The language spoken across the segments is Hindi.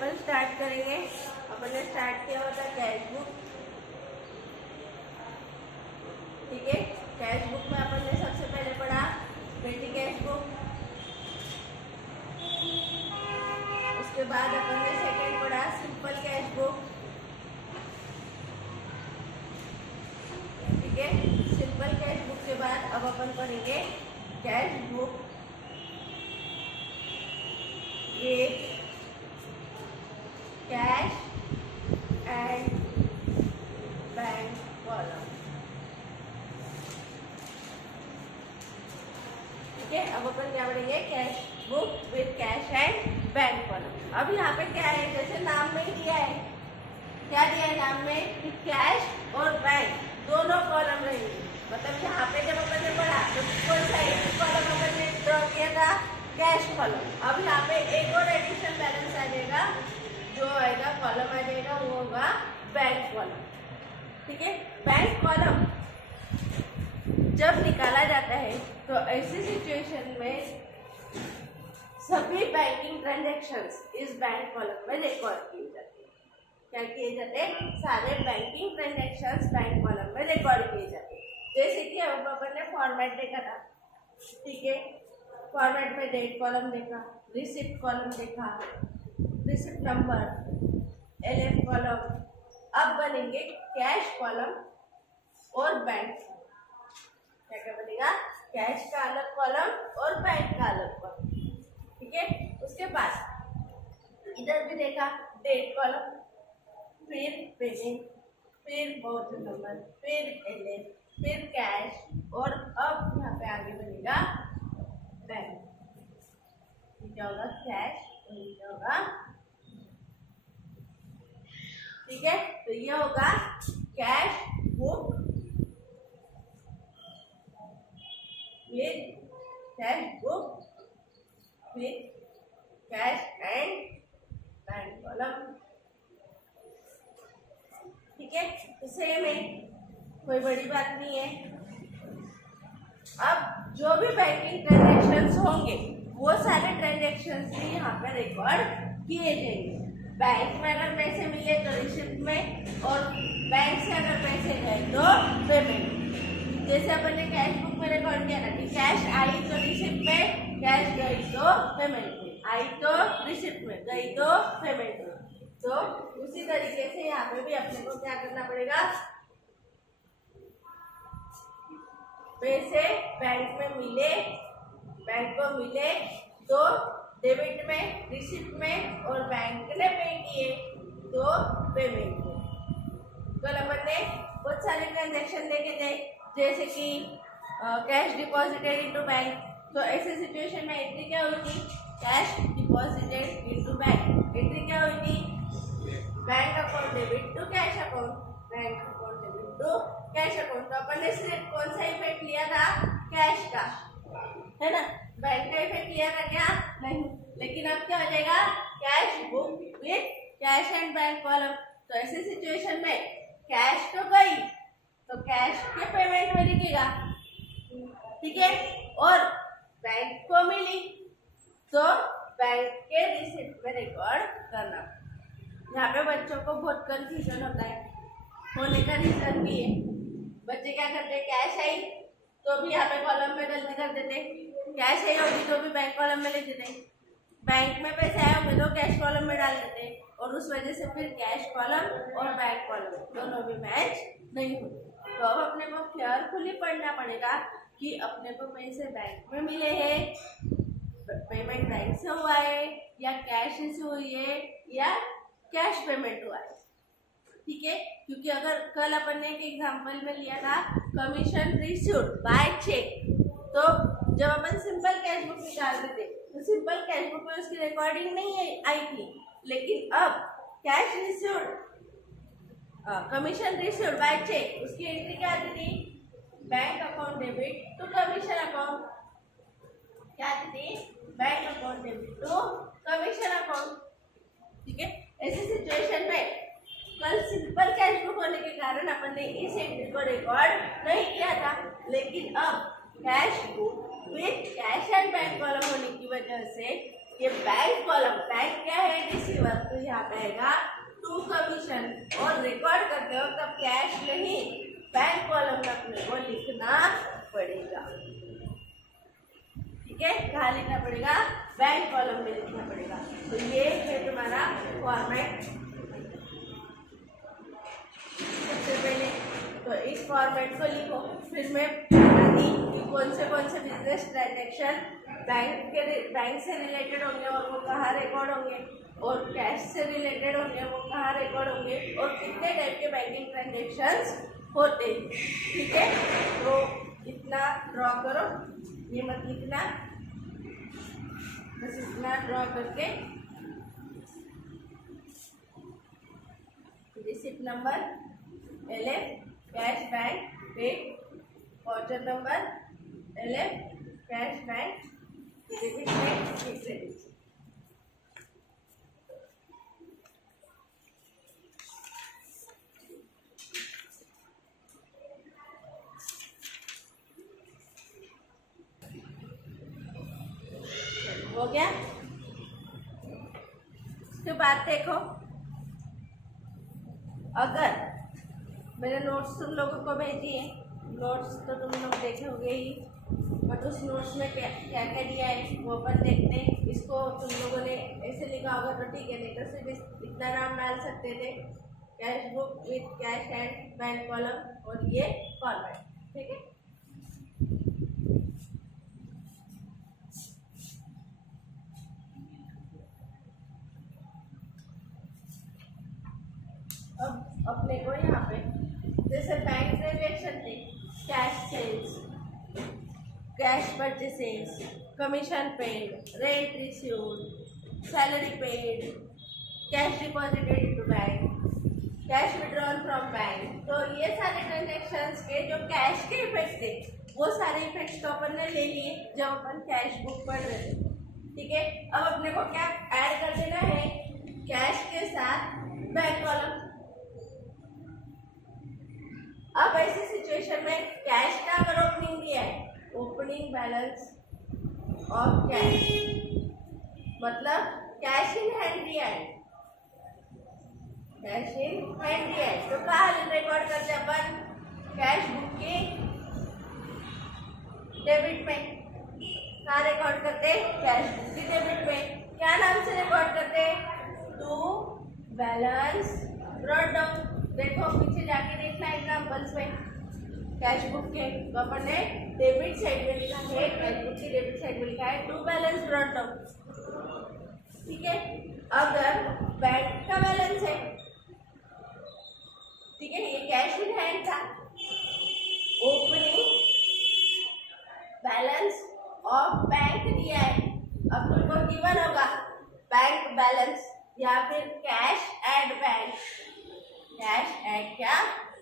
अपन स्टार्ट करेंगे। अपन ने स्टार्ट किया हुआ था कैश बुक, ठीक है। कैश बुक में अपन ने सबसे पहले पढ़ा पेटी कैश बुक, उसके बाद अपन ने सेकंड पढ़ा सिंपल कैश बुक, ठीक है। सिंपल कैश बुक के बाद अब अपन पढ़ेंगे cash book with cash and bank column, ठीक है। अब अपन क्या पढ़ेंगे cash book with cash and bank column. अब यहाँ पे क्या है, जैसे नाम में ही दिया है, क्या दिया है नाम में कि कैश और बैंक दोनों कॉलम रहेंगे। मतलब यहाँ पे जब अपन ने पढ़ा तो कौन सा एक कॉलम अपन ने ड्रॉ किया था, कैश कॉलम। अब यहाँ पे एक और एडिशनल बैलेंस आ जाएगा, जो आएगा कॉलम आ जाएगा वो होगा बैंक कॉलम, ठीक है। बैंक कॉलम जब निकाला जाता है तो ऐसी सिचुएशन में सभी बैंकिंग ट्रांजैक्शंस इस बैंक कॉलम में रिकॉर्ड किए जाते हैं। क्या किए जाते हैं, सारे बैंकिंग ट्रांजैक्शंस बैंक कॉलम में रिकॉर्ड किए जाते हैं। जैसे कि अब अपन ने फॉर्मेट देखा था, ठीक है। फॉर्मेट में डेट कॉलम देखा, रिसिप्ट कॉलम देखा, रिसिप्ट नंबर, LF कॉलम। अब बनेंगे कैश कॉलम और बैंक। क्या क्या बनेगा, कैश का अलग कॉलम और बैंक का अलग कॉलम, ठीक है। उसके बाद इधर भी देखा डेट कॉलम, फिर पेमेंट, फिर वाउचर नंबर, फिर LF, फिर कैश, और अब यहाँ पे आगे बनेगा बैंक। क्या होगा, कैश और ये होगा, ठीक है। तो ये होगा cash book with cash book with cash and bank column, ठीक है। तो सेम है, कोई बड़ी बात नहीं है। अब जो भी बैंकिंग ट्रांजैक्शंस होंगे वो सारे ट्रांजैक्शंस भी यहाँ पे रिकॉर्ड किए जाएंगे। बैंक में अगर पैसे मिले तो रिसिप्ट में, और बैंक से अगर पैसे गए तो पेमेंट। जैसे अपन ने कैश बुक में रिकॉर्ड किया ना कि कैश आई तो रिसिप्ट में, कैश गई तो पेमेंट में, आई तो रिसिप्ट में, गई तो पेमेंट में। तो उसी तरीके से यहाँ पे भी अपने को क्या करना पड़ेगा, पैसे बैंक में मिले, बैंक को मिले तो डेबिट में, रिसिप्ट में, और बैंक ने पे किए तो पेमेंट में। कल अपन ने बहुत सारे ट्रांजैक्शन देखे थे, जैसे कि कैश डिपॉजिटेड इनटू बैंक। तो ऐसे सिचुएशन में एंट्री क्या हुई थी, cash deposited into bank. Entry क्या हुई थी, bank account debit to cash account, bank account debit to cash account. तो अपन ने सिर्फ कौन सा इफेक्ट लिया था, कैश का, है ना। बैंक का इफेक्ट लिया था क्या, नहीं। लेकिन अब क्या हो जाएगा, cash book with cash and bank column. तो ऐसे सिचुएशन में कैश तो गई तो कैश के पेमेंट में लिखेगा, ठीक है। और बैंक को मिली तो बैंक के रिसिप्ट में रिकॉर्ड करना। यहाँ पे बच्चों को बहुत कंफ्यूजन होता है, होने का रीजन भी है। बच्चे क्या करते हैं, कैश आई तो भी यहाँ पे कॉलम में गलती कर देते, कैश आई होगी तो भी बैंक कॉलम में लिख देते, बैंक में पैसे आए होंगे तो कैश कॉलम में डाल देते, और उस वजह से फिर कैश कॉलम और बैंक कॉलम दोनों भी मैच नहीं होते। तो अब अपने को केयरफुली पढ़ना पड़ेगा कि अपने को पैसे बैंक में मिले हैं, पेमेंट बैंक से हुआ है, या कैश से हुई है, या कैश पेमेंट हुआ है, ठीक है। क्योंकि अगर कल अपन ने एक एग्जांपल में लिया था कमीशन रिसीव्ड बाय चेक, तो जब अपन सिंपल कैश बुक निकालते थे तो सिंपल कैश बुक में उसकी रिकॉर्डिंग नहीं आई थी, लेकिन अब cash received, commission received by cheque, उसकी एंट्री क्या आती थी, bank account debit to commission account. क्या आती थी, bank account debit to commission account, ठीक है। ऐसी सिचुएशन में कल सिंपल कैश बुक होने के कारण अपन ने इस एंट्री को रिकॉर्ड नहीं किया था, लेकिन अब cash book with cash and bank column होने की वजह से ये बैंक कॉलम, बैंक क्या है? रिसीवर। तो यहाँ पे आएगा टू कमीशन, और रिकॉर्ड करते हो तब कैश नहीं, बैंक कॉलम में अपने को लिखना पड़ेगा। ठीक है, कहाँ लिखना पड़ेगा? बैंक कॉलम में लिखना पड़ेगा। तो ये है तुम्हारा फॉर्मेट। सबसे पहले तो इस फॉर्मेट को लिखो, फिर मैं बताती कि कौन से बिजनेस ट्रांजेक्शन बैंक से रिलेटेड होंगे और वो कहाँ रिकॉर्ड होंगे, और कैश से रिलेटेड होंगे वो कहाँ रिकॉर्ड होंगे, और कितने टाइप के बैंकिंग ट्रांजेक्शंस होते हैं। ठीक है, तो इतना ड्रॉ करो, ये मत लिखना, बस इतना ड्रॉ करके receipt number LF cash bank date, voucher number LF cash bank debit bank credit. हो गया। उसके बाद देखो, अगर मैंने नोट्स तुम लोगों को भेजी है, नोट्स तो तुम लोग देखे होंगे ही, बट उस नोट्स में क्या क्या दिया है वो अपन देखते हैं। इसको तुम लोगों ने ऐसे लिखा होगा तो ठीक है, नहीं तो सिर्फ इतना नाम डाल सकते थे, cash book with cash and bank column, और ये फॉर्मेट। ठीक है, अब अपने को यहाँ पे जैसे बैंक ट्रांजेक्शन थे, cash sales, cash purchases, commission paid, rent received, salary paid, cash deposited into bank, cash withdrawal from bank. तो ये सारे ट्रांजेक्शन्स के जो कैश के इफेक्ट थे वो सारे इफेक्ट्स तो अपन ने ले लिए जब अपन कैश बुक पढ़ रहे थे। ठीक है, अब अपने को क्या ऐड कर देना है? कैश के साथ बैंक कॉलम। अब ऐसी सिचुएशन में कैश का अगर ओपनिंग दिया है, ओपनिंग बैलेंस ऑफ कैश, मतलब कैश इन हैंड दिया है, कैश इन हैंड दिया है, तो कहाँ रिकॉर्ड करते अपन? कैश बुक के डेबिट में। कहाँ रिकॉर्ड करते? कैश बुक की डेबिट में। क्या नाम से रिकॉर्ड करते? To balance brought down. देखो पीछे जाके देखना एग्जाम्पल्स में, कैश बुक के तो अपन ने डेबिट साइड में लिखा है, कैश बुक की डेबिट साइड में लिखा है टू बैलेंस ब्रॉट डाउन। ठीक है, अगर बैंक का बैलेंस है, ठीक है, ये कैश इन हैंड था, ओपनिंग बैलेंस ऑफ बैंक दिया है, अब तुमको गिवन होगा बैंक बैलेंस या फिर cash at bank, cash at क्या?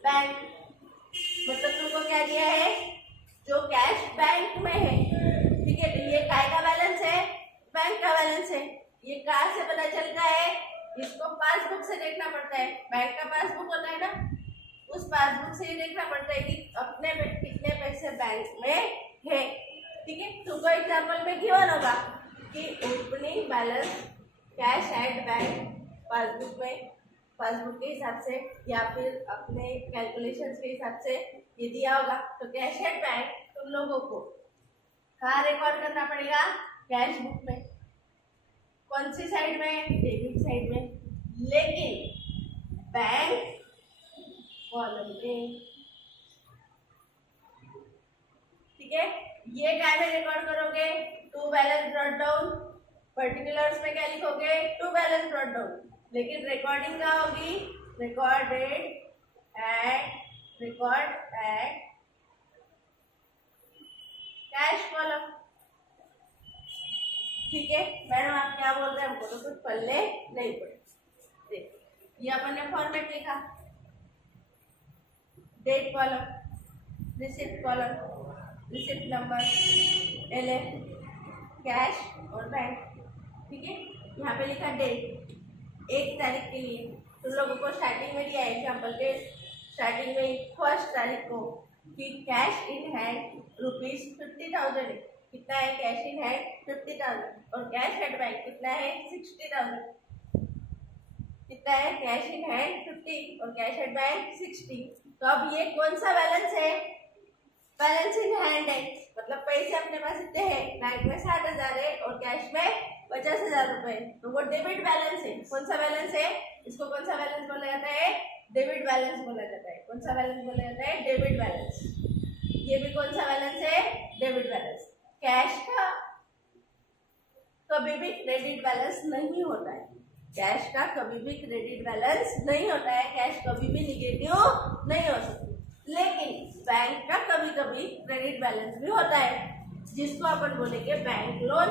बैंक। मतलब तुमको क्या दिया है? जो कैश बैंक में है, ठीक है, तो ये काय का बैलेंस है? बैंक का बैलेंस है। ये कहाँ से पता चलता है? इसको पासबुक से देखना पड़ता है, बैंक का पासबुक होता है ना, उस पासबुक से ही देखना पड़ता है कि अपने में कितने पैसे बैंक में है। ठीक है, तुमको एग्जाम्पल में गिवन होगा कि opening balance cash at bank passbook में, पासबुक के हिसाब से या फिर अपने कैलकुलेशंस के हिसाब से ये दिया होगा। तो कैश एट बैंक तुम लोगों को कहाँ रिकॉर्ड करना पड़ेगा? कैश बुक में। कौन सी साइड में? डेबिट साइड में। लेकिन बैंक कॉलम में, ठीक है, ये क्या में रिकॉर्ड करोगे? To balance brought down. Particulars में क्या लिखोगे? To balance brought down. लेकिन रिकॉर्डिंग क्या होगी? Record at cash column. ठीक है, मैडम आप क्या बोल रहे हैं? हमको तो कुछ पल्ले नहीं पड़े। देखो, ये अपन ने फॉर्मेट लिखा, date column, receipt column, receipt number LF cash और बैंक। ठीक है, यहाँ पे लिखा डेट 1 तारीख के लिए। तुम लोगों को स्टार्टिंग में दिया एग्जाम्पल के स्टार्टिंग में 1 तारीख को कि कैश इन हैंड ₹50,000 है, कितना है, कैश इन हैंड 50,000 और कैश एट बैंक कितना है 60,000। कितना है, कैश इन हैंड 50 और कैश एट बैंक 60। तो अब ये कौन सा बैलेंस है, बैलेंस इन हैंड है, मतलब पैसे अपने पास इतने हैं, बैंक में 60,000 है और कैश में 50,000 रुपए, तो वो डेबिट बैलेंस है। कौन सा बैलेंस है, इसको कौन सा बैलेंस बोला जाता है, डेबिट बैलेंस बोला जाता है। कौन सा बैलेंस बोला जाता है, डेबिट बैलेंस। ये भी कौन सा बैलेंस है, डेबिट बैलेंस। कैश का कभी भी क्रेडिट बैलेंस नहीं होता है, कैश का कभी भी क्रेडिट बैलेंस नहीं होता है, कैश कभी भी निगेटिव नहीं हो सकती। लेकिन बैंक का कभी कभी क्रेडिट बैलेंस भी होता है, जिसको अपन बोलेंगे बैंक लोन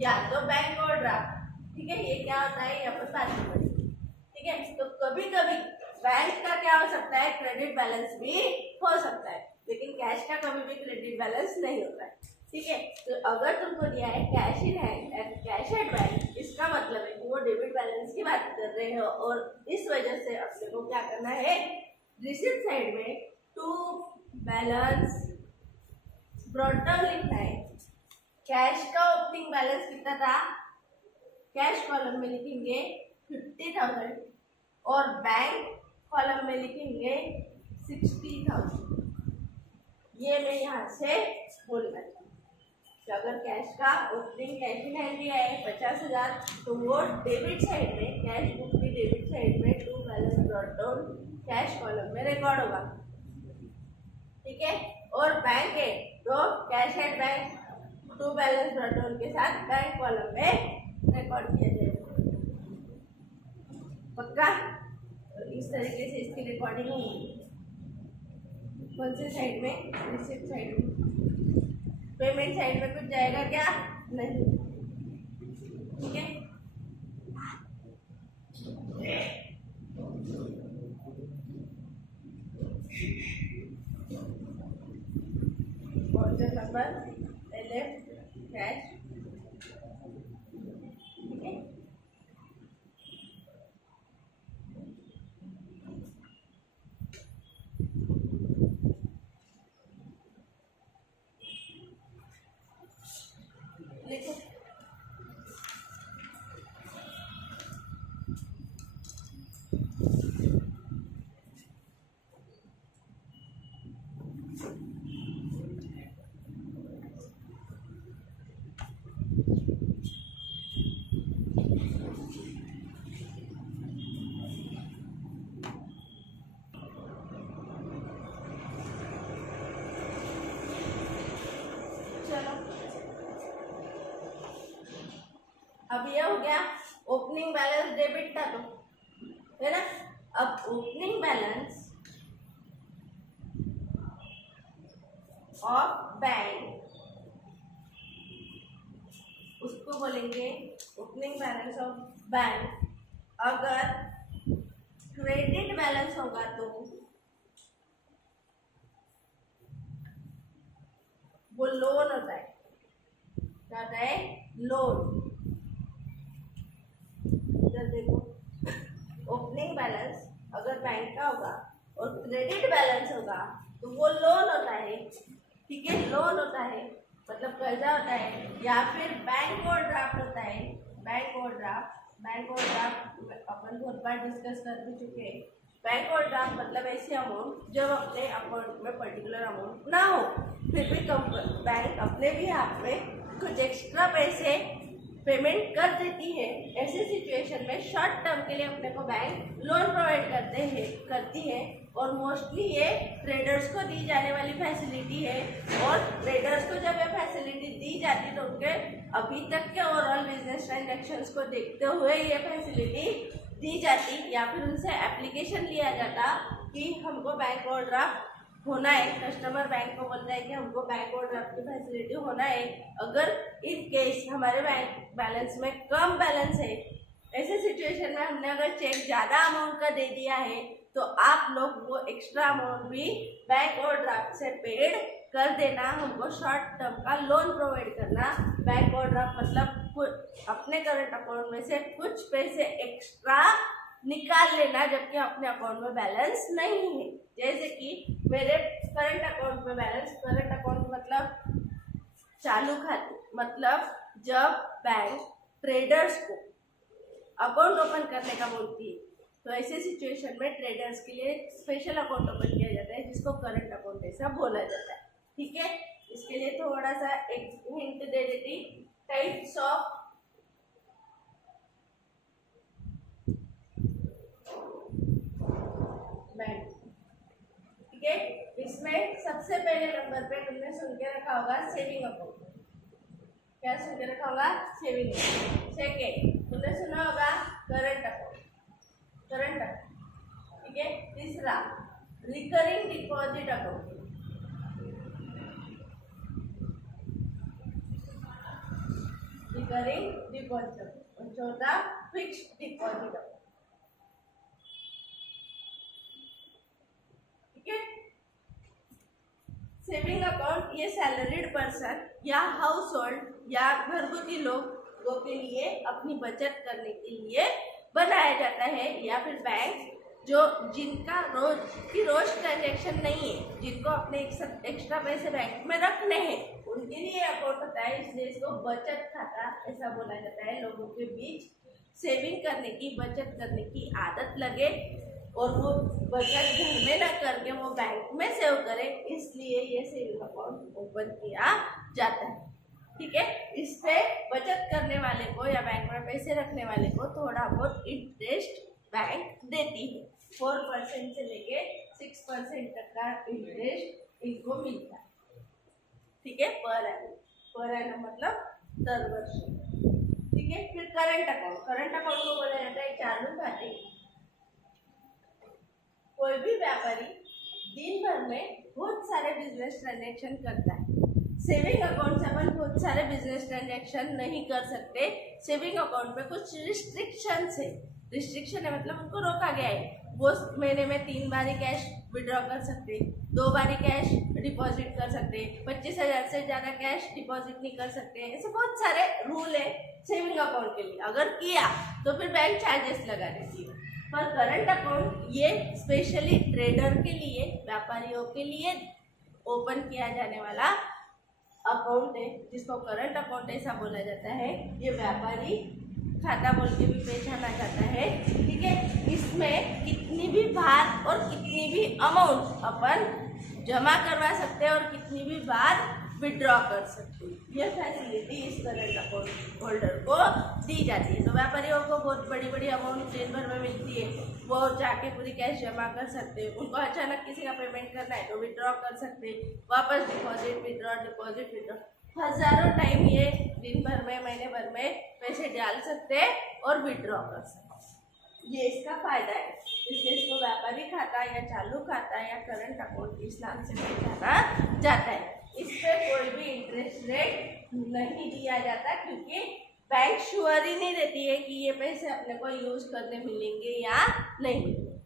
या तो बैंक ओवरड्राफ्ट। ठीक है, ये क्या होता है, यहाँ पर बात करेंगे। ठीक है, तो कभी कभी बैंक का क्या हो सकता है, क्रेडिट बैलेंस भी हो सकता है, लेकिन कैश का कभी भी क्रेडिट बैलेंस नहीं होता है। ठीक है, तो अगर तुमको दिया है cash in hand and cash at bank, इसका मतलब है वो डेबिट बैलेंस की बात कर रहे हो, और इस वजह से अपने को क्या करना है, रिसीप्ट साइड में टू बैलेंस ब्रॉट डाउन लिखना है। कैश का ओपनिंग बैलेंस कितना था, कैश कॉलम में लिखेंगे 50,000 और बैंक कॉलम में लिखेंगे 60,000। ये मैं यहाँ से बोलना चाहूँ कि अगर कैश का ओपनिंग कैश इन हैंड दिया है 50,000, तो वो डेबिट साइड में, कैश बुक की डेबिट साइड में to balance brought down cash column में रिकॉर्ड होगा। ठीक है, और बैंक है तो cash at bank to balance brought down के साथ बैंक कॉलम में रिकॉर्ड किया जाएगा। पक्का, इस तरीके से इसकी रिकॉर्डिंग होगी। कौन से साइड में, रिसिप्ट साइड में। पेमेंट साइड में कुछ जाएगा क्या, नहीं। ठीक है, ऑर्डर नंबर LF कैश। ठीक है, लिखो। अब यह हो गया ओपनिंग बैलेंस डेबिट था, तो है ना। अब ओपनिंग बैलेंस ऑफ बैंक, उसको बोलेंगे ओपनिंग बैलेंस ऑफ बैंक। अगर क्रेडिट बैलेंस होगा तो वो लोन होता है, क्या होता है, लोन। देखो, ओपनिंग बैलेंस अगर बैंक का होगा और क्रेडिट बैलेंस होगा तो वो लोन होता है। ठीक है, लोन होता है मतलब कर्जा होता है, या फिर बैंक ओवरड्राफ्ट होता है। बैंक ओवरड्राफ्ट अपन बहुत बार डिस्कस कर भी चुके हैं। बैंक ओवरड्राफ्ट मतलब ऐसे अमाउंट जब अपने अकाउंट में पर्टिकुलर अमाउंट ना हो, फिर भी बैंक अपने भी हाथ में कुछ एक्स्ट्रा पैसे पेमेंट कर देती है। ऐसे सिचुएशन में शॉर्ट टर्म के लिए अपने को बैंक लोन प्रोवाइड करती है, और मोस्टली ये ट्रेडर्स को दी जाने वाली फैसिलिटी है। और ट्रेडर्स को जब ये फैसिलिटी दी जाती तो उनके अभी तक के ओवरऑल बिजनेस ट्रांजैक्शंस को देखते हुए ये फैसिलिटी दी जाती, या फिर उनसे एप्लीकेशन लिया जाता कि हमको बैंक ओवरड्राफ्ट होना है। कस्टमर बैंक को बोलता है कि हमको बैंक ओवरड्राफ्ट की फैसिलिटी होना है। अगर इन केस हमारे बैंक बैलेंस में कम बैलेंस है, ऐसे सिचुएशन में हमने अगर चेक ज़्यादा अमाउंट का दे दिया है, तो आप लोग वो एक्स्ट्रा अमाउंट भी बैंक ओवरड्राफ्ट से पेड कर देना, हमको शॉर्ट टर्म का लोन प्रोवाइड करना। बैंक ओवरड्राफ्ट मतलब अपने करंट अकाउंट में से कुछ पैसे एक्स्ट्रा निकाल लेना जबकि अपने अकाउंट में बैलेंस नहीं है। जैसे कि मेरे करंट अकाउंट में बैलेंस, करंट अकाउंट मतलब चालू खाते मतलब जब बैंक ट्रेडर्स को अकाउंट ओपन करने का बोलती है तो ऐसे सिचुएशन में ट्रेडर्स के लिए स्पेशल अकाउंट ओपन किया जाता है जिसको करंट अकाउंट ऐसा बोला जाता है। ठीक है, इसके लिए थोड़ा सा एक हिंट दे देती, टाइप्स ऑफ बैंक। ठीक है, इसमें सबसे पहले नंबर पे तुमने सुन के रखा होगा सेविंग अकाउंट। क्या सुन के रखा होगा? Saving account. सेकेंड तुमने सुना होगा करंट अकाउंट, करंट अकाउंट। ठीक है, तीसरा recurring deposit account, recurring deposit account. और चौथा fixed deposit account. Saving account ये सैलरीड पर्सन या हाउस होल्ड या घरगुती लोगों के लिए अपनी बचत करने के लिए बनाया जाता है, या फिर बैंक जो जिनका रोज ट्रांजेक्शन नहीं है, जिनको अपने एक्स्ट्रा पैसे बैंक में रखने हैं, उनके लिए अकाउंट होता है, इसलिए इसको बचत खाता ऐसा बोला जाता है। लोगों के बीच सेविंग करने की, बचत करने की आदत लगे और वो बचत घर में न करके वो बैंक में सेव करे, इसलिए ये सेविंग अकाउंट ओपन किया जाता है। ठीक है, इससे बचत करने वाले को या बैंक में पैसे रखने वाले को थोड़ा बहुत इंटरेस्ट बैंक देती है। 4% से लेके 6% तक का इंटरेस्ट इनको मिलता है। ठीक है, पर एनम मतलब दर वर्ष। ठीक है, फिर करंट अकाउंट, करंट अकाउंट को बोला जाता है चालू खाते। कोई भी व्यापारी दिन भर में बहुत सारे बिजनेस ट्रांजैक्शन करता है। सेविंग अकाउंट से अपन बहुत सारे बिजनेस ट्रांजैक्शन नहीं कर सकते। सेविंग अकाउंट में कुछ रिस्ट्रिक्शंस है, रिस्ट्रिक्शन है मतलब उनको रोका गया है। वो महीने में 3 बारी कैश विड्रॉ कर सकते, 2 बारी कैश डिपॉजिट कर सकते, 25,000 से ज़्यादा कैश डिपॉजिट नहीं कर सकते। ऐसे बहुत सारे रूल है सेविंग अकाउंट के लिए। अगर किया तो फिर बैंक चार्जेस लगा देती है। पर करंट अकाउंट ये स्पेशली ट्रेडर के लिए, व्यापारियों के लिए ओपन किया जाने वाला अकाउंट है, जिसको करंट अकाउंट ऐसा बोला जाता है। ये व्यापारी खाता बोल के भी पहचाना जाता है। ठीक है, इसमें कितनी भी बार और कितनी भी अमाउंट अपन जमा करवा सकते हैं और कितनी भी बार विड्रॉ कर सकते हैं। यह फैसिलिटी इस करंट अकाउंट होल्डर को दी जाती है। तो व्यापारियों को बहुत बड़ी बड़ी अमाउंट दिन भर में मिलती है, वो जाके पूरी कैश जमा कर सकते हैं। उनको अचानक किसी का पेमेंट करना है तो विड्रॉ कर सकते हैं, वापस डिपॉजिट विड्रॉ, डिपॉजिट विड्रॉ, हजारों टाइम ये दिन भर में, महीने भर में पैसे डाल सकते हैं और विड्रॉ कर सकते हैं। ये इसका फायदा है, इसलिए इसको व्यापारी खाता या चालू खाता या करंट अकाउंट इस नाम से पहचाना जाता है। इस पे कोई भी इंटरेस्ट रेट नहीं दिया जाता, क्योंकि बैंक श्योर ही नहीं देती है कि ये पैसे अपने को यूज करने मिलेंगे या नहीं मिलेंगे।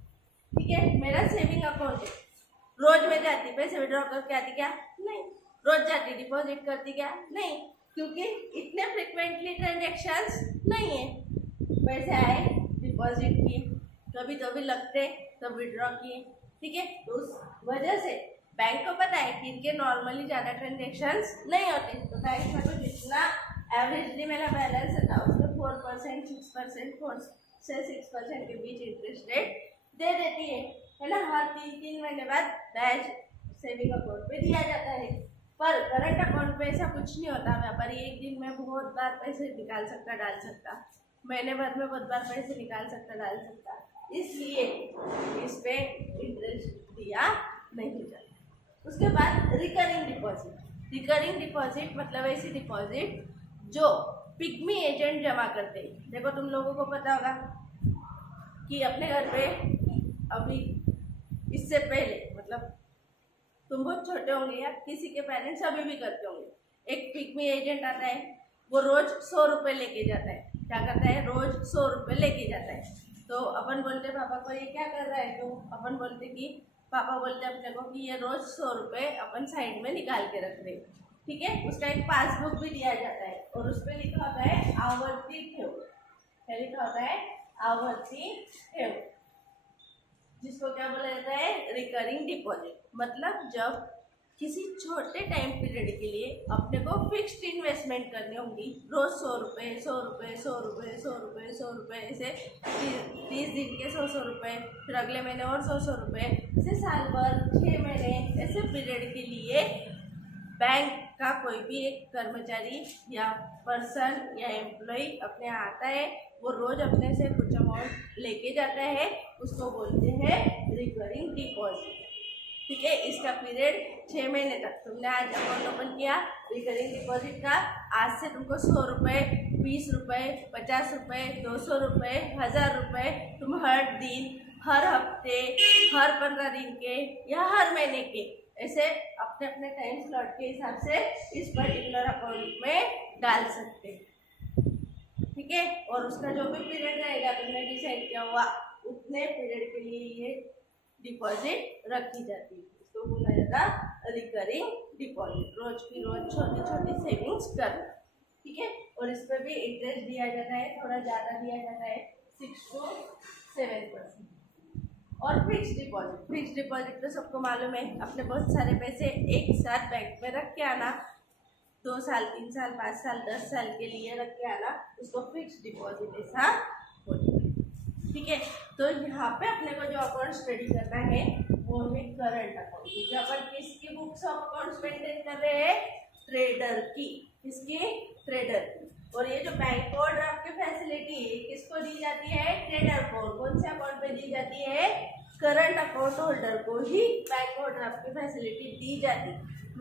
ठीक है, मेरा सेविंग अकाउंट है, रोज में जाती पैसे विड्रॉ करके आती क्या? नहीं। रोज जाती डिपॉजिट करती क्या? नहीं, क्योंकि इतने फ्रिक्वेंटली ट्रांजेक्शन्स नहीं है। पैसे आए डिपॉजिट किए, कभी तो भी लगते तो विड्रॉ किए। ठीक है, तो उस वजह से बैंक को पता है कि इनके नॉर्मली ज़्यादा ट्रांजेक्शन्स नहीं होते, तो बैंक में तो जितना एवरेजली मेरा बैलेंस था उसको 4%, 6%, 4 से 6% के बीच इंटरेस्ट रेट दे देती है ना। हर 3 महीने बाद ब्याज सेविंग अकाउंट पे दिया जाता है। पर करंट अकाउंट पे ऐसा कुछ नहीं होता। व्यापारी एक दिन में बहुत बार पैसे निकाल सकता, डाल सकता, महीने भर में बहुत बार पैसे निकाल सकता, डाल सकता, इसलिए इस पे इंटरेस्ट दिया नहीं जाता। उसके बाद रिकरिंग डिपॉजिट। रिकरिंग डिपॉजिट मतलब ऐसी डिपॉजिट जो पिग्मी एजेंट जमा करते हैं। देखो तुम लोगों को पता होगा कि अपने घर पे अभी इससे पहले मतलब तुम बहुत छोटे होंगे या किसी के पेरेंट्स अभी भी करते होंगे, एक पिग्मी एजेंट आता है, वो रोज 100 रुपये लेके जाता है। क्या करता है? रोज 100 रुपये लेके जाता है। तो अपन बोलते पापा को ये क्या कर रहा है, तो अपन बोलते कि पापा बोलते अपने को कि ये रोज 100 रुपये अपन साइड में निकाल के रख रहे। ठीक है, उसका एक पासबुक भी दिया जाता है और उस पर लिखा होता है आवर्ती ठेव। क्या लिखा होता है? आवर्ती ठेव, जिसको क्या बोला जाता है? Recurring deposit. मतलब जब किसी छोटे टाइम पीरियड के लिए अपने को फिक्स्ड इन्वेस्टमेंट करनी होगी। रोज 100 रुपये 100 रुपये 100 रुपये 100 रुपये 100 रुपये, ऐसे 30 दिन के 100 100 रुपये, फिर अगले महीने और 100 100 रुपये, ऐसे साल भर 6 महीने ऐसे पीरियड के लिए बैंक का कोई भी एक कर्मचारी या पर्सन या एम्प्लॉय अपने यहाँ आता है, वो रोज अपने से कुछ अमाउंट लेके जाता है, उसको बोलते हैं रिकरिंग डिपॉजिट। ठीक है, इसका पीरियड 6 महीने तक। तुमने आज अकाउंट ओपन किया रिकरिंग डिपॉजिट का, आज से तुमको 100 रुपये 20 रुपये 50 रुपये 200 रुपये 1000 रुपये तुम हर दिन, हर हफ्ते, हर 15 दिन के या हर महीने के ऐसे अपने अपने टाइम स्लॉट के हिसाब से इस पर्टिकुलर अकाउंट में डाल सकते हैं। ठीक है, और उसका जो भी पीरियड रहेगा तुमने डिसाइड किया हुआ, उतने पीरियड के लिए ये डिपॉजिट रखी जाती है। इसको बोला जाता रिकरिंग डिपॉजिट। रोज की रोज छोटी छोटी सेविंग्स कर। ठीक है, और इस पर भी इंटरेस्ट दिया जाता है, थोड़ा ज़्यादा दिया जाता है, 6 to 7%। और फिक्स डिपॉजिट तो सबको मालूम है, अपने बहुत सारे पैसे एक साथ बैंक में रख के आना, 2 साल 3 साल 5 साल 10 साल के लिए रख के आना, उसको फिक्स डिपॉजिट ऐसा बोलते हैं। ठीक है, तो यहाँ पे अपने को जो अकाउंट स्टडी करना है वो है करंट अकाउंट। जो अपन किसकी बुक्स ऑफ अकाउंट्स मेंटेन कर रहे हैं? ट्रेडर की। किसकी? ट्रेडर की। और ये जो बैंक ओवरड्राफ्ट की फैसिलिटी है किसको दी जाती है? ट्रेडर को। कौन से अकाउंट पे दी जाती है? करंट अकाउंट होल्डर को ही बैंक ओवरड्राफ्ट की फैसिलिटी दी जाती।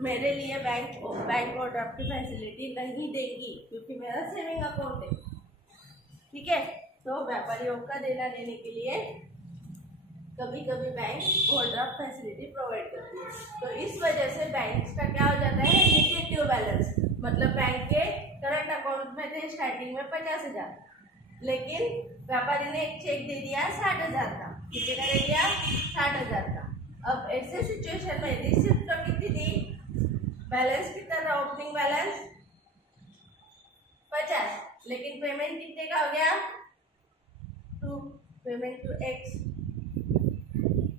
मेरे लिए बैंक ओवरड्राफ्ट की फैसिलिटी नहीं देगी क्योंकि मेरा सेविंग अकाउंट है। ठीक है, तो व्यापारियों का देना देने के लिए कभी कभी बैंक ओवरड्राफ्ट फैसिलिटी प्रोवाइड करती है। तो इस वजह से बैंक का क्या हो जाता है? Negative balance. मतलब बैंक के करंट अकाउंट में थे स्टार्टिंग में 50,000, लेकिन व्यापारी ने एक चेक दे दिया 60,000 का। कितने का दे दिया? 60,000 का। अब ऐसे सिचुएशन में रिसिप्ट तो कितनी दी? बैलेंस कितना था? ओपनिंग बैलेंस 50, लेकिन पेमेंट कितने का हो गया? Payment to X.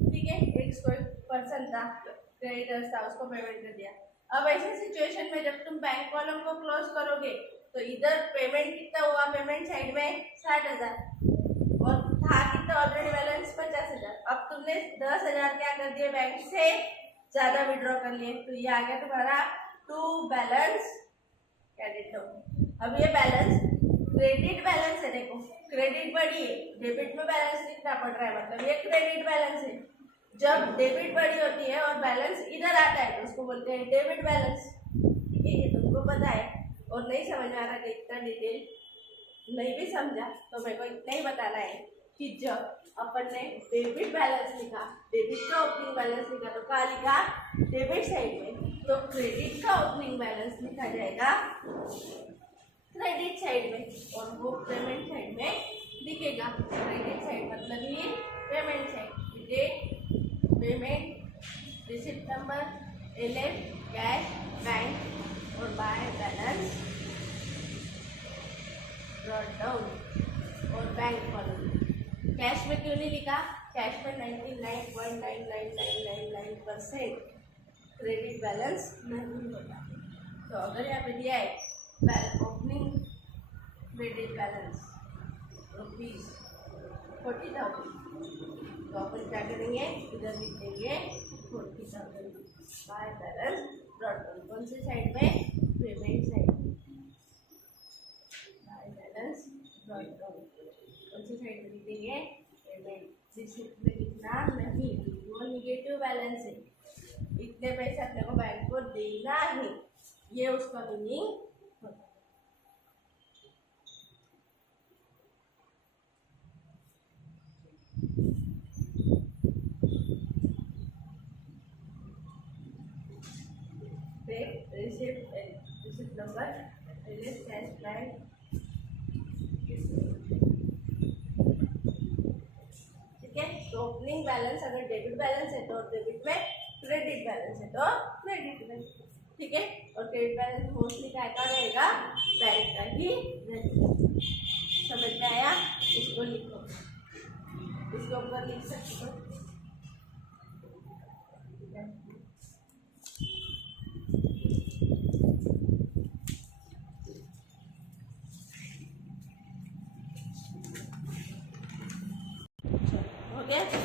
ठीक है, एक्स कोई पर्सन था, क्रेडिटर्स था, उसको पेमेंट कर दिया। अब ऐसे सिचुएशन में जब तुम बैंक कॉलम को क्लोज करोगे तो इधर पेमेंट कितना हुआ? पेमेंट साइड में 60,000 और था कितना ऑलरेडी बैलेंस? 50,000। अब तुमने 10,000 क्या कर दिए? बैंक से ज्यादा विड्रॉ कर लिए, तो ये आ गया तुम्हारा टू बैलेंस क्रेडिट। अब ये बैलेंस क्रेडिट बैलेंस है। देखो, क्रेडिट बढ़ी है, डेबिट में बैलेंस कितना बढ़ रहा है, मतलब ये क्रेडिट बैलेंस है। जब डेबिट बढ़ी होती है और बैलेंस इधर आता है तो उसको बोलते हैं डेबिट बैलेंस। ठीक है, ये तुमको पता है। और नहीं समझ में आ रहा कि इतना डिटेल नहीं भी समझा तो मेरे को इतना ही बताना है कि जब अपन ने डेबिट बैलेंस लिखा, डेबिट का ओपनिंग बैलेंस लिखा, तो कहाँ लिखा? डेबिट साइड में। तो क्रेडिट का ओपनिंग बैलेंस लिखा जाएगा क्रेडिट साइड में, और वो पेमेंट साइड में दिखेगा। क्रेडिट साइड मतलब ये payment side. Date, payment, receipt number, LF, cash, bank और बाय बैलेंस, ब्रॉट डाउन और बैंक कॉलम। कैश में क्यों नहीं लिखा? कैश में 99.99999% क्रेडिट बैलेंस नहीं होता। तो अगर यहाँ पे दिया है ओपनिंग क्रेडिट बैलेंस ₹40,000, तो अपन क्या करेंगे? इधर लिख देंगे 40,000 बाय बैलेंस ब्रॉट डाउन। कौन से साइड में? Payment side. Bye balance brought down कौन से साइड में लिख देंगे? पेमेंट। रिसिप्ट में लिखना नहीं, वो निगेटिव बैलेंस है। इतने पैसे अपने को बैंक को देना है, ये उसका मीनिंग होता है। Receipt number, cash, bank. ठीक है, तो ओपनिंग बैलेंस अगर डेबिट बैलेंस है तो डेबिट में, क्रेडिट बैलेंस है तो क्रेडिट में। ठीक है, और क्रेडिट बैलेंस मोस्टली क्या रहेगा? बैंक का ही रहेगा। समझ में आया? इसको लिखो, इसके ऊपर लिख सकते हो। गया।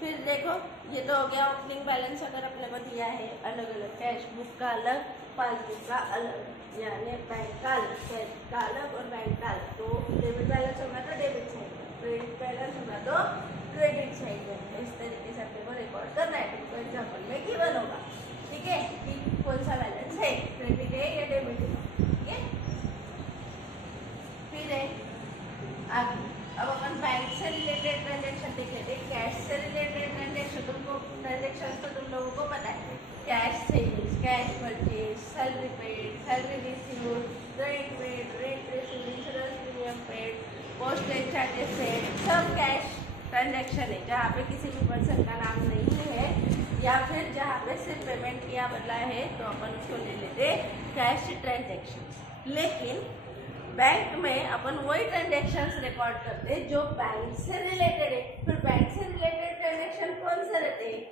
फिर देखो ये तो हो गया ओपनिंग बैलेंस अगर अपने को दिया है अलग अलग, कैश बुक का अलग, पासबुक का अलग, यानी बैंक का अलग, कैश का अलग और बैंक का अलग। तो डेबिट बैलेंस होगा तो डेबिट साइड में, क्रेडिट बैलेंस होगा तो क्रेडिट साइड में। इस तरीके से अपने को रिकॉर्ड करना है। तुमको एग्जाम्पल में गिवन होगा, ठीक है, कि कौन सा बैलेंस है, क्रेडिट है या डेबिट है, ठीक है। फिर है आगे, अब अपन बैंक से रिलेटेड ट्रांजेक्शन देख लेते हैं। कैश से रिलेटेड ट्रांजेक्शन तो तुम लोगों को पता है, cash sales, cash purchase, salary paid, salary received, rent paid, rent received, insurance premium paid, postage charges paid, सब कैश ट्रांजेक्शन है जहाँ पे किसी भी पर्सन का नाम नहीं है या फिर जहाँ पे सिर्फ पेमेंट किया बदला है तो अपन उसको ले लेते कैश ट्रांजेक्शन। लेकिन बैंक में अपन वही ट्रांजेक्शन्स रिकॉर्ड करते हैं जो बैंक से रिलेटेड है। फिर बैंक से रिलेटेड ट्रांजेक्शन कौन से रहते हैं,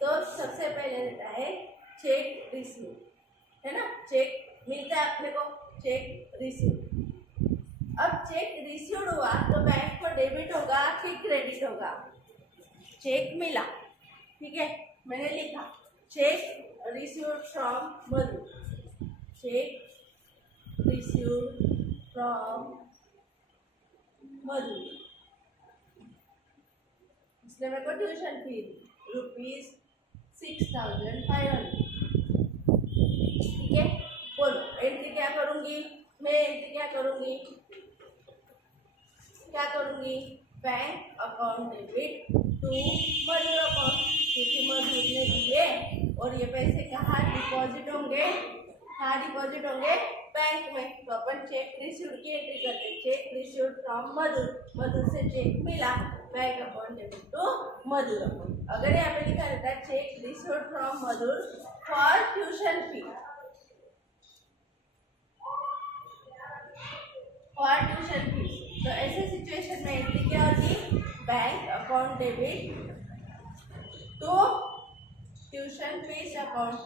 तो सबसे पहले रहता है चेक रिसीव, है ना, चेक मिलता है अपने को, चेक रिसीव। अब चेक रिसीव्ड हुआ तो बैंक को डेबिट होगा कि क्रेडिट होगा, चेक मिला, ठीक है, मैंने लिखा cheque received from Madhu, cheque received from Madhu, इसलिए मेरे को ट्यूशन फी ₹6,500, ठीक है। बोलो एंट्री क्या करूंगी मैं, एंट्री क्या करूंगी, bank account debit to Madhur account, क्योंकि मधुर ने दिए और ये पैसे कहाँ डिपॉजिट होंगे, बैंक में। तो अपन चेक रिसीव्ड की एंट्री करते हैं, चेक रिसीव्ड फ्रॉम मधुर से चेक मिला, bank account debit to Madhur account. अगर यहाँ पे लिखा रहता है cheque received from Madhur for tuition fee, तो ऐसे सिचुएशन में एंट्री क्या होगी, bank account debit to tuition fees account.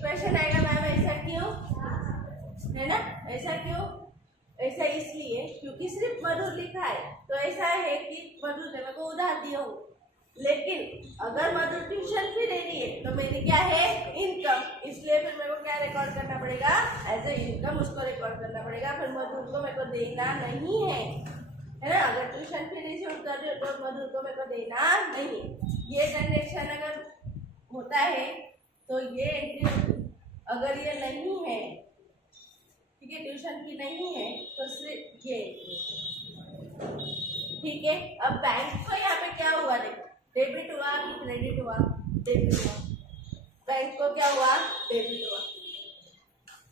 Question आएगा मैम ऐसा क्यों, है ना, ऐसा क्यों, ऐसा इसलिए क्योंकि सिर्फ मधुर लिखा है, तो ऐसा है कि मधुर ने मेरे को उधार दिया हो। लेकिन अगर मधुर ट्यूशन फी ले रही है तो मेरी क्या है, इनकम, इसलिए फिर मेरे को क्या रिकॉर्ड करना पड़ेगा, एज ए इनकम उसको रिकॉर्ड करना पड़ेगा। फिर मधुर को मेरे को देना नहीं है ना, अगर ट्यूशन फी रिसीव कर रही हो तो मधुर को मेरे को देना नहीं। ये ट्रांजेक्शन अगर होता है तो ये एंट्री, अगर ये नहीं है, ठीक है, ट्यूशन फी नहीं है तो सिर्फ ये, ठीक है। अब बैंक को यहाँ पे क्या हुआ, देखो डेबिट हुआ कि क्रेडिट हुआ, डेबिट हुआ, बैंक को क्या हुआ, डेबिट हुआ।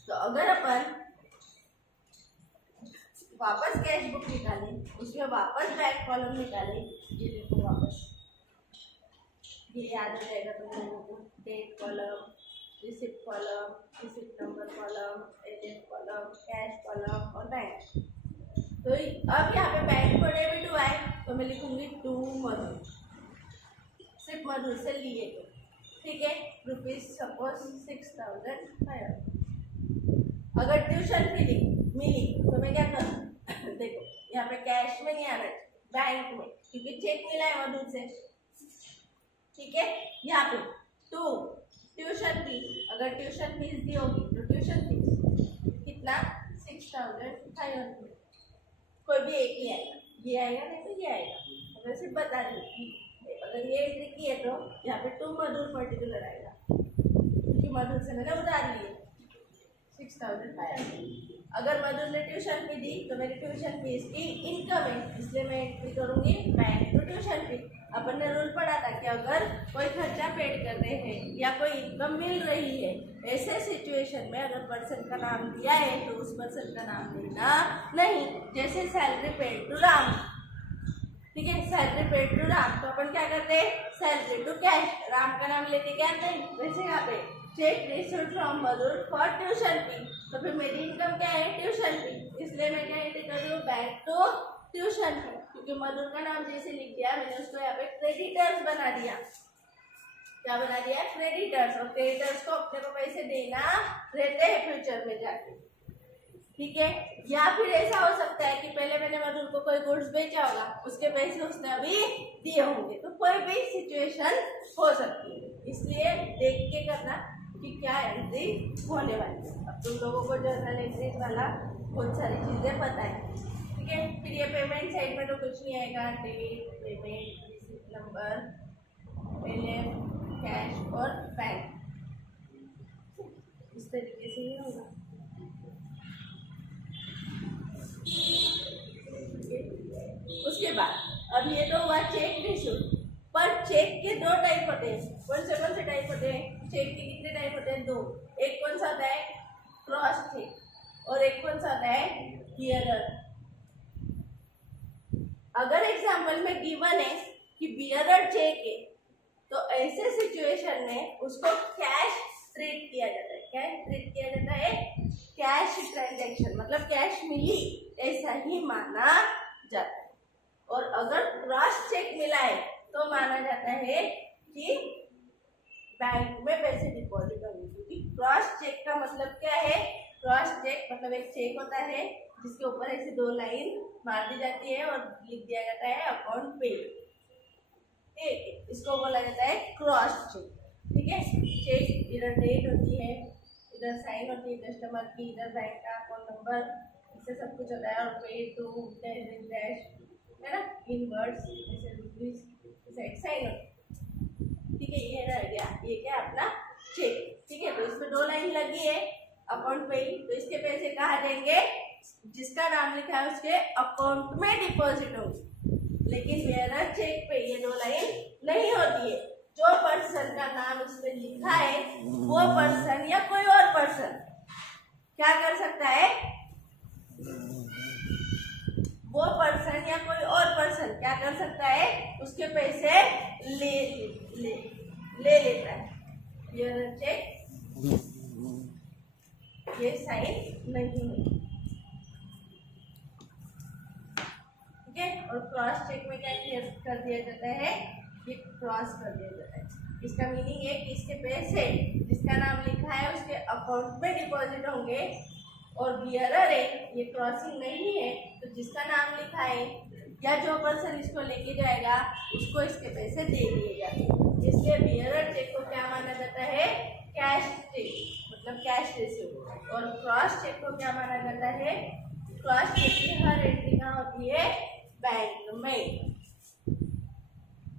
तो अगर अपन वापस कैश बुक निकाले, उसमें वापस बैंक कॉलम निकाले, ये देखो वापस ये याद हो जाएगा तुम लोगों को, date column, receipt column, receipt number column, agent column, cash column और बैंक। तो अब यहाँ पे बैंक को डेबिट हुआ है तो मैं लिखूंगी टू मधुर, सिर्फ मधुर से लिए तो, ठीक है, रुपीज सपोज 6,500। अगर ट्यूशन फी मिली तो मैं क्या करूँ, देखो यहाँ पे कैश में नहीं आना है, बैंक में, क्योंकि चेक मिला है मधुर से, ठीक है। यहाँ पे टू ट्यूशन फी, अगर ट्यूशन फीस दी होगी तो ट्यूशन फीस कितना, 6,500, कोई भी एक ही आएगा, ये आएगा नहीं तो ये आएगा। मैं सिर्फ बता रही हूँ अगर ये एंट्री की है तो यहाँ पे टू मधुर पर्टिकुलर आएगा, क्योंकि मधुर से मैंने उधार लिए 6,500। अगर मधुर ने ट्यूशन फी दी तो मेरी ट्यूशन फीस की इनकम है, इसलिए मैं एंट्री करूंगी बैंक टू ट्यूशन फी। अपन ने रूल पढ़ा था कि अगर कोई खर्चा पेड कर रहे हैं या कोई इनकम मिल रही है, ऐसे सिचुएशन में अगर पर्सन का नाम दिया है तो उस पर्सन का नाम देना नहीं। जैसे सैलरी पेड टू राम, ठीक है, सैलरी पेड टू राम, तो अपन क्या करते हैं, सैलरी टू कैश, राम का नाम लेते क्या नहीं। वैसे यहाँ पे check received from Madhur for tuition fee, तो फिर मेरी इनकम क्या है, ट्यूशन फी, इसलिए मैं क्या एंट्री कर रही हूँ, बैंक टू ट्यूशन फी, क्योंकि मधुर का नाम जैसे लिख दिया मैंने उसको यहाँ पे क्रेडिटर्स बना दिया। क्या बना दिया, क्रेडिटर्स, और क्रेडिटर्स को अपने को पैसे देना रहते हैं फ्यूचर में जाके, ठीक है। या फिर ऐसा हो सकता है कि पहले मैंने मधुर को कोई गुड्स बेचा होगा, उसके पैसे उसने अभी दिए होंगे, तो कोई भी सिचुएशन हो सकती है, इसलिए देख के करना कि क्या एंट्री होने वाली है। अब तुम लोगों को जर्नल एंट्रीज वाला बहुत सारी चीजें पता है, ठीक है। फिर ये पेमेंट साइड में तो कुछ नहीं आएगा, date, payment, receipt number, payment, cash और बैंक, इस तरीके से ही होगा। उसके बाद अब ये तो हुआ चेक रिसीप्ट, पर चेक के दो टाइप होते हैं। कौन से टाइप होते हैं? चेक के कितने टाइप होते हैं? दो। एक कौन सा होता है? क्रॉस चेक, और एक कौन सा होता है? बियरर। अगर एग्जाम्पल में गिवन है कि बियरर चेक है, तो ऐसे सिचुएशन में उसको कैश ट्रीट किया जाता है। क्या ट्रीट किया जाता है? कैश ट्रांजैक्शन, मतलब कैश मिली ऐसा ही माना जाता है। और अगर क्रॉस चेक मिला है तो माना जाता है कि बैंक में पैसे डिपॉजिट होंगे, क्योंकि क्रॉस चेक का मतलब क्या है? क्रॉस चेक मतलब एक चेक होता है जिसके ऊपर ऐसी दो लाइन मार दी जाती है और लिख दिया जाता है अकाउंट पे, ठीक है, इसको बोला जाता है क्रॉस चेक, ठीक है। चेक इधर डेट होती है, इधर साइन होती है कस्टमर की, इधर बैंक का अकाउंट नंबर, इससे सब कुछ होता है, और पे टू डैश है ना, इन वर्ड्स जैसे रुपीस साइन होती है, ठीक है। ये रह गया, ये क्या अपना चेक, ठीक है। तो इसमें दो लाइन लगी है अकाउंट पे ही, तो इसके पैसे कहाँ जाएंगे? जिसका नाम लिखा है उसके अकाउंट में डिपॉजिट होंगे। लेकिन बेयरर चेक पे ये दो लाइन नहीं होती है। जो पर्सन का नाम इसमें लिखा है वो पर्सन या कोई और पर्सन क्या कर सकता है? वो पर्सन या कोई और पर्सन क्या कर सकता है? उसके पैसे ले लेता है। बेयरर चेक ये साइन नहीं है, ठीक है। और क्रॉस चेक में क्या कर दिया जाता है? ये क्रॉस कर दिया जाता है। इसका मीनिंग है कि इसके पैसे जिसका नाम लिखा है उसके अकाउंट में डिपॉजिट होंगे, और बियरर है ये क्रॉसिंग नहीं है, तो जिसका नाम लिखा है या जो पर्सन इसको लेके जाएगा उसको इसके पैसे दे दिए जाते हैं। इसलिए बियरर चेक को क्या माना जाता है? कैश चेक, मतलब कैश रिसीव। और क्रॉस चेक को क्या माना जाता है? क्रॉस चेक की हर एंट्री कहाँ होती है? बैंक में,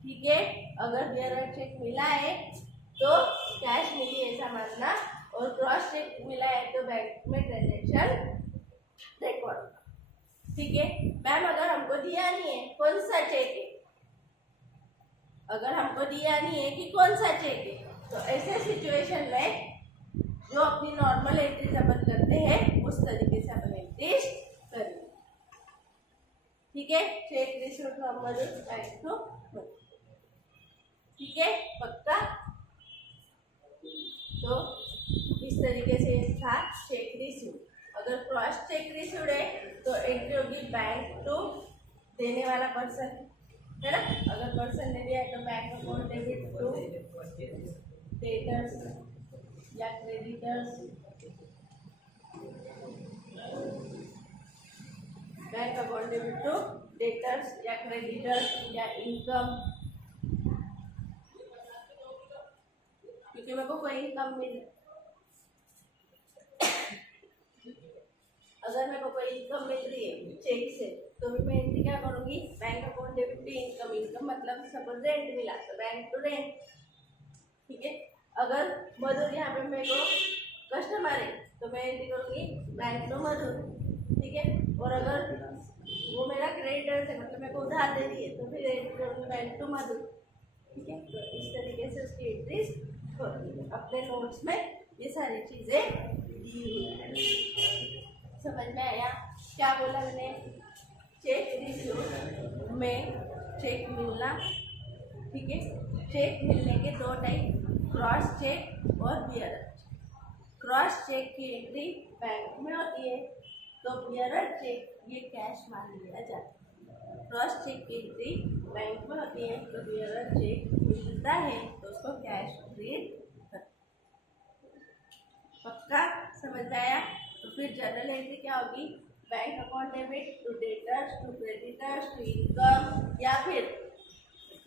ठीक है। अगर बियरर चेक मिला है तो कैश मिली ऐसा मानना, और क्रॉस चेक मिला है तो बैंक में ट्रांजैक्शन रिकॉर्ड, ठीक है। मैम अगर हमको दिया नहीं है कौन सा चेक है, अगर हमको दिया नहीं है कि कौन सा चेक है, तो ऐसे सिचुएशन में जो अपनी नॉर्मल एंट्रीज अपन करते हैं उस तरीके से अपन एंट्रीज करेंगे, ठीक है। Cheque received from Madhur bank to Madhur, ठीक है, पक्का। तो इस तरीके से था चेक रिसीव्ड। अगर क्रॉस चेक रिसीव्ड है तो एंट्री होगी बैंक टू देने वाला पर्सन, है ना। अगर पर्सन ने दिया है तो bank account debit to debtors या creditors, bank account debit to debtors या क्रेडिटर्स या इनकम, क्योंकि मेरे को कोई इनकम मिल, अगर मेरे को कोई इनकम मिल रही है चेक से तो भी मैं एंट्री क्या करूँगी? Bank account debit to income, income मतलब सपोज रेंट मिला तो बैंक टू रेंट, ठीक है। अगर मधुर यहाँ पे मेरे को कस्टमर है तो मैं एंट्री करूँगी बैंक टू मधुर, ठीक है। और अगर वो मेरा क्रेडिटर है मतलब मेरे को उधार दे रही है तो फिर एंट्री करूँगी बैंक टू मधुर, ठीक है। तो इस तरीके से उसकी एंट्रीज होती है। अपने नोट्स में ये सारी चीज़ें दी हुई है। समझ में आया क्या बोला मैंने? चेक रिसीव में चेक मिलना, ठीक है। चेक मिलने के दो टाइप, क्रॉस चेक और बियरर चेक। क्रॉस चेक की एंट्री बैंक में होती है तो बियरर चेक ये कैश मान लिया जाता है। क्रॉस चेक की एंट्री बैंक में होती है तो बियरर चेक मिलता है तो उसको कैश ट्रीट करते। पक्का समझ में आया? तो फिर जर्नल एंट्री क्या होगी, bank account debit to debtors to creditors to income, या फिर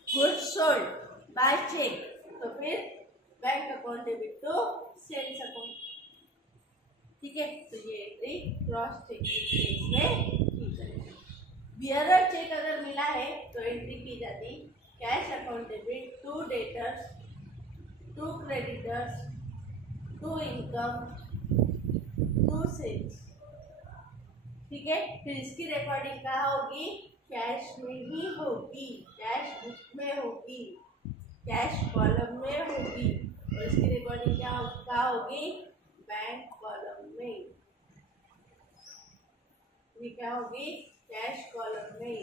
गुड्स सोल्ड बाय चेक, तो फिर bank account debit to sales account. ठीक है, तो ये एंट्री क्रॉस चेक केस में की जाएगी। बियरर चेक अगर मिला है तो एंट्री की जाती cash account debit to debtors to creditors to income to sales. ठीक है, फिर इसकी रिकॉर्डिंग कहाँ होगी, कैश में ही होगी, कैश बुक में होगी, कैश कॉलम में होगी, और इसकी रिकॉर्डिंग कहाँ होगी, बैंक कॉलम में। ये क्या होगी, कैश कॉलम में।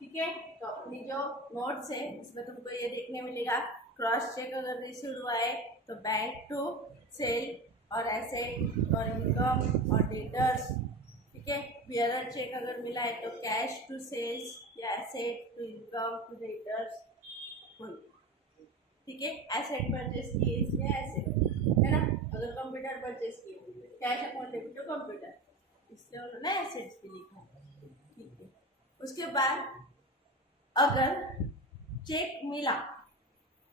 ठीक है, तो अपनी जो नोट्स है इसमें तुमको ये देखने मिलेगा, क्रॉस चेक अगर रिसीव हुआ है तो बैंक टू सेल और एसेट और इनकम और डेटर्स। ठीक है, बियरर चेक अगर मिला है तो कैश टू सेल्स या asset to income to debtors. ठीक है, एसेट परचेस किए इसलिए एसेट है ना, अगर कंप्यूटर परचेस किए cash account debit to computer, इसलिए उन्होंने एसेट्स भी लिखा। ठीक है, उसके बाद अगर चेक मिला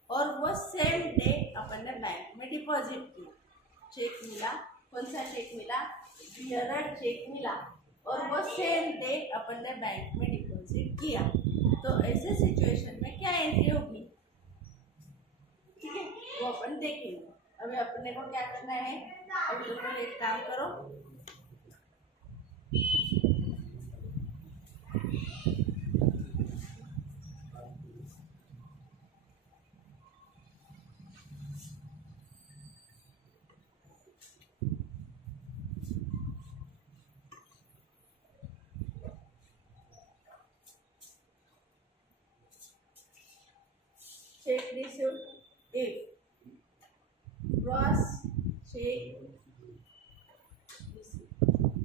और वो सेम डे अपन ने बैंक में डिपॉजिट किया, चेक मिला, कौन सा चेक मिला, बियरर चेक मिला और वो सेम डे अपन ने बैंक में डिपॉजिट किया, तो ऐसे सिचुएशन में क्या एंट्री होगी। ठीक है, वो अपन देखेंगे। अभी अपने को क्या करना है, अभी लोग एक काम करो, check received if cross check received,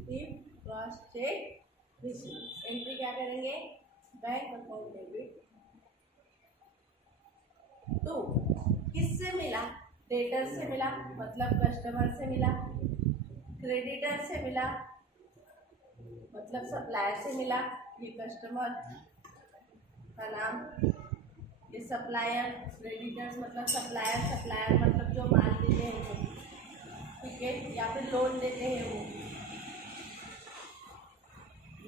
if cross check received entry क्या करेंगे, बैंक अकाउंट डेबिट तो किससे मिला, डेटर से मिला मतलब कस्टमर से मिला, क्रेडिटर से मिला मतलब सप्लायर से मिला, ये कस्टमर का नाम, ये सप्लायर, क्रेडिटर्स मतलब सप्लायर, सप्लायर मतलब जो माल देते हैं वो। ठीक है, या फिर लोन देते हैं वो,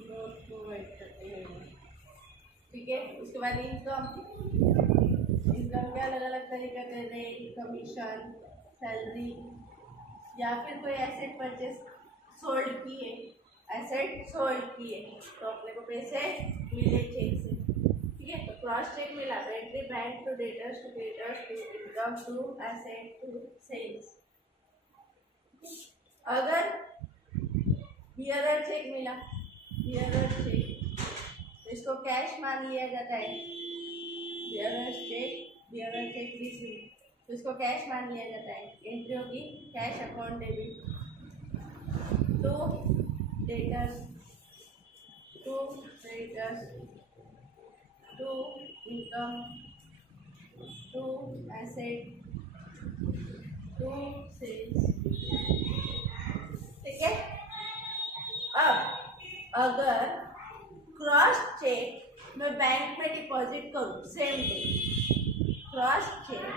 लोन प्रोवाइड करते हैं वो। ठीक है, उसके बाद इनकम, इनकम के अलग अलग तरीके कर रहे हैं, कमीशन, सैलरी, या फिर कोई एसेट परचेस सोल्ड किए, एसेट सोल्ड किए तो अपने को पैसे मिले चेक से। ठीक है, तो क्रॉस चेक मिला तो entry bank to debtors to creditors to income to asset to sales. अगर बियरर चेक मिला, बियरर चेक तो इसको कैश मान लिया जाता है, बियरर चेक रिसीव तो इसको कैश मान लिया जाता है। एंट्री होगी cash account debit to debtors to creditors to income to asset to sales. ठीक है, अब अगर क्रॉस चेक मैं बैंक में डिपॉजिट करूँ same day, cross cheque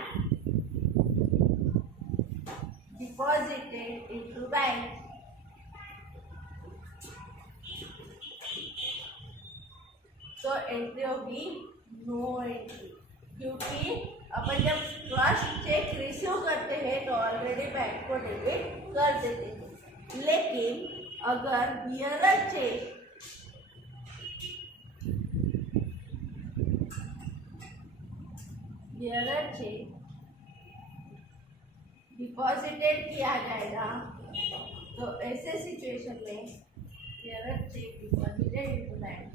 deposited into bank, तो एंट्री होगी नो एंट्री, क्योंकि अपन जब क्रॉस चेक रिसीव करते हैं तो ऑलरेडी बैंक को डेबिट कर देते हैं। लेकिन अगर बियरर चेक डिपॉजिटेड किया जाएगा तो ऐसे सिचुएशन में bearer cheque deposited into bank,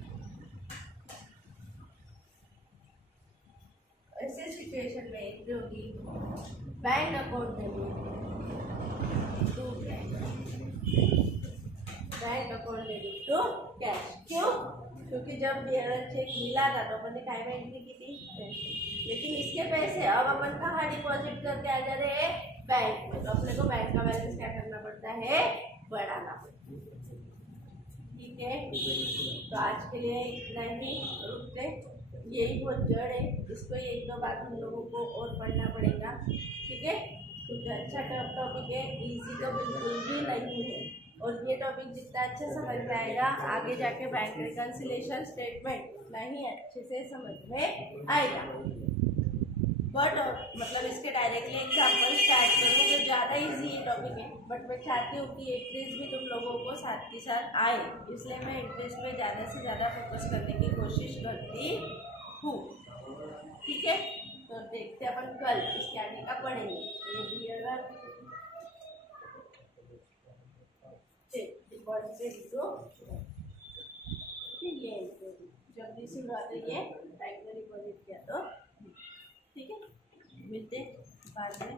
ऐसे सिचुएशन में एंट्री होगी bank account debit to cash, bank account debit to cash. क्यों, क्योंकि जब बियरर चेक मिला था तो अपन ने काय में एंट्री की थी पेंशन। लेकिन इसके पैसे अब अपन कहाँ डिपॉजिट करके आ जा रहे हैं, बैंक में। तो अपने को बैंक का बैलेंस क्या करना पड़ता है, बढ़ाना पड़ता है। ठीक है, तो आज के लिए इतना ही, रुकते। यही बहुत जड़ है, इसको एक दो बार हम लोगों को और पढ़ना पड़ेगा। ठीक है, क्योंकि अच्छा टॉपिक है, इजी तो बिल्कुल भी नहीं है। और ये टॉपिक जितना अच्छा समझ में आएगा, आगे जाके बैंक रिकन्सिलिएशन स्टेटमेंट नहीं अच्छे से समझ में आएगा। बट मतलब इसके डायरेक्टली एग्जाम्पल स्टार्ट करूँ तो ज़्यादा इजी ये टॉपिक है, बट मैं चाहती हूँ कि इंटरेस्ट भी तुम लोगों को साथ के साथ आए, इसलिए मैं इंटरेस्ट पे ज़्यादा से ज़्यादा फोकस करने की कोशिश करती हूँ। ठीक है, तो देखते अपन कल इसके आगे का पढ़ेंगे। ये भी अगर ये जब रिसीव आते ये बैंक में डिपॉजिट किया तो ठीक है, मिलते बाद में।